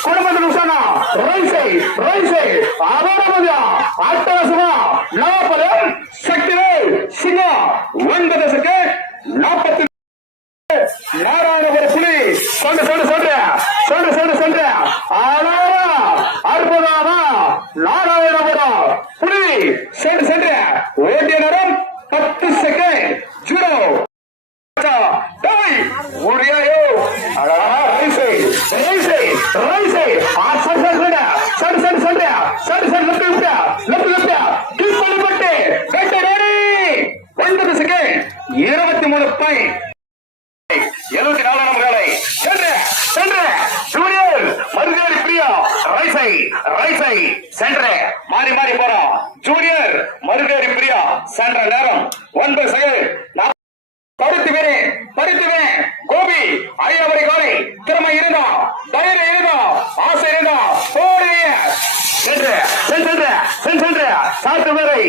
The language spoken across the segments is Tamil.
ಕುಟುಂಬದ ನುಕಸಾನ ರೈಸೈ ರೈಸೈ ಆಧಾರ ಮಜ ಆಟದ ಸುಮ ನಾಪದ ಶಕ್ತಿ ಸಿಂಗ ಒಂದ ದಶಕ್ಕೆ ನಾಪತ್ತು நாராயணபுர புலி சொல்லு சொல்லு சொல்ற சொல்லு சொல்லு சொல்ற அற்புதமா ரைசை சரி சரி சரி சரி சரி சரி சரி left left left left keep பண்ணி பட்டு. வெட்ட ரெடி ஒன்பது செகண்ட் இருபத்தி மூணு பாயிண்ட் எழுபத்தி நாலு நம்பர்களை சென்று சென்று. ஜூனியர் மருதேவி பிரியா. ரைசை ரைசை சென்று. மாறி மாறி போறோம். ஜூனியர் மருதேவி பிரியா. சென்ற நேரம் ஒன்பது செகண்ட் பருத்து வீரன் பருத்து வீரன் கோபி ஐயாவரி காலை திறமை இருந்தா தைரியம் இருந்தா ஆசை இருந்தா போடுங்க சென்று சென்று சென்று சாத்துவரை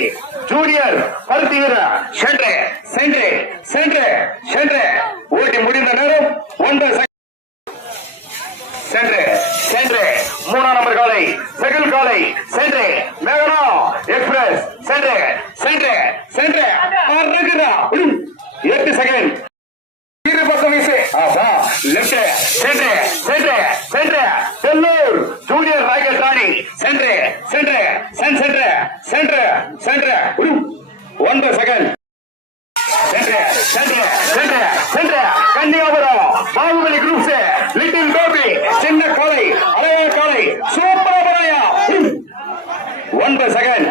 ஜூனியர் பருத்தி வீரர் சென்று சென்று சென்று சென்று. ஓட்டி முடிந்த நேரம் ஒன்பது சென்று சென்று. மூணாம் நம்பர் காலை செகண்ட் காலை சென்று. மேகனா எக்ஸ்பிரஸ் சென்று சென்று சென்று. சின்ன காலை அழகான காலை பனாயா ஒன்பது செகண்ட்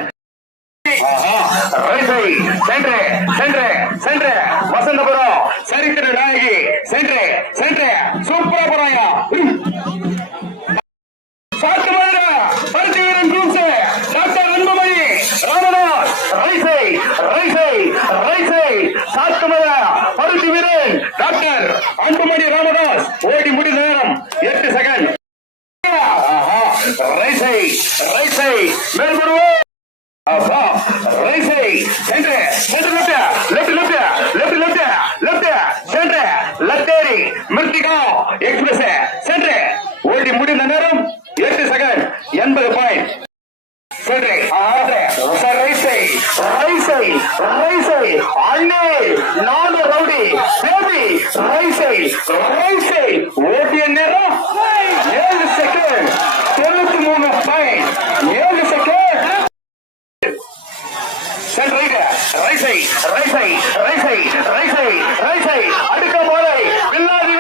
சென்று சென்று சென்று வசந்தபுரம் சரித்திர நாயகி சென்று சென்று சூப்பராயா பனாயா டாக்டர் அன்புமணி ராமதாஸ் ஓடி ரைசை ரைசை சாத்து மதுரா பருத்தி வீரன் டாக்டர் அன்புமணி ராமதாஸ் ஓடி முடிந்த நேரம் எட்டு செகண்ட் ஆஹா, ரைசை ரைசை மேல்படுவோம் அப்பா ரைசை சென்று சென்று left left left left left left சென்று லத்தேரி மிருத்திகா எக்ஸ்பிரஸ் சென்று ஓடி முடிந்த நேரம் எட்டு செகண்ட் எண்பது பாயிண்ட் சென்று ரைசை ரைசை ரைசை அண்ணே நாலு ரவுடி பேபி ரைசை ரைசை ரைசை ரைசை ரைசை ரைசை ரைசை அடுக்க போதை வில்லாதி.